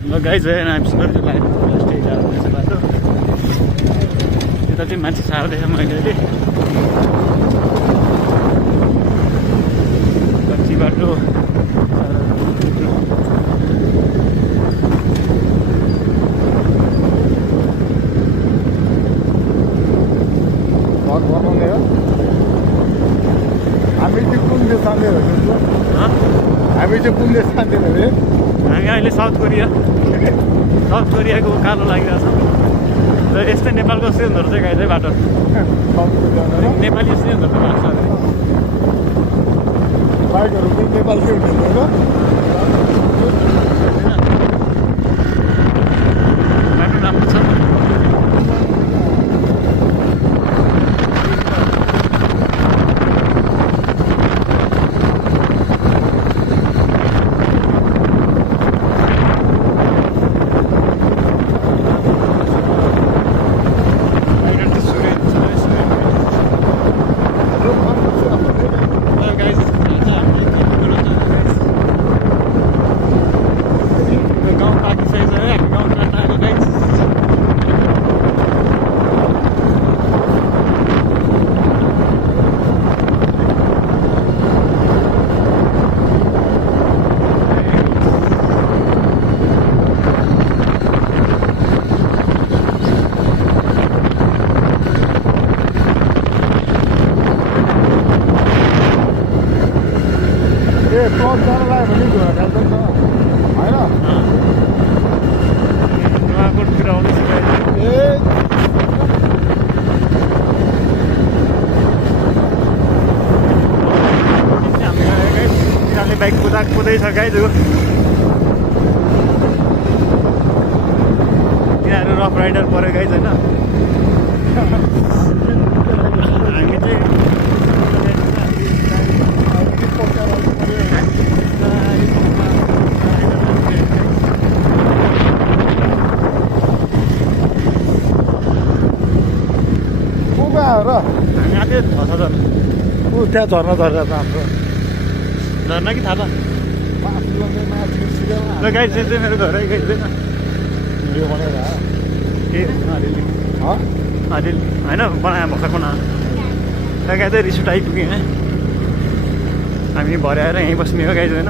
guys है हामीसँग line stage आउँदैछ बाटो यता चाहिँ मान्छे सार्दैछ मैले अहिले कच्ची बाटो बनाउने हो हामी चाहिँ कुन देश जाँदैन हामी चाहिँ कुन देश जाँदैन अरे हामी अहिले साउथ कोरियाको कालो लागिरहेछ र यस्तै नेपालको यस्तै हुँदो रहेछ गाइज है बाटो नेपाली यस्तै हुँदो रहेछ बाटो बाइकहरू पनि नेपालकै हुने बाटो राम्रो छ क्लब जान लाग्यो भने घुरा खाल्छ नि त होइन नुवाकोटतिर आउँदैछ ए तिनीहरूले बाइक कुदाउँदैछ गाइज तिनीहरू रफ राइडर पऱ्यो गाइज होइन हामी चाहिँ र हामी आएको झर्न ऊ त्यहाँ झर्ना झरेर छ हाम्रो झर्न कि थाहा छ ल गाइड चाहिँ मेरो घर है गाइड चाहिँ भिडियो बनाएर के अलिअलि अलिअलि होइन बनायो भर्खर बनायो त्यहाँ गाई चाहिँ रिस उठ आइपुग्यो होइन हामी भरे आएर यहीँ बस्ने हो गाइज होइन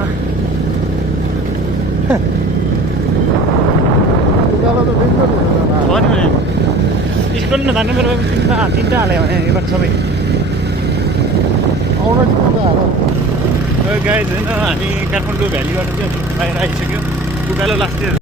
भन्यो भने स्कुल नजानु मेरो तिनवटा हाल्यो भने यो बाटो सबै आउन गाइज होइन हामी काठमाडौँ भ्यालीबाट चाहिँ बाहिर आइसक्यो उकालो लास्ट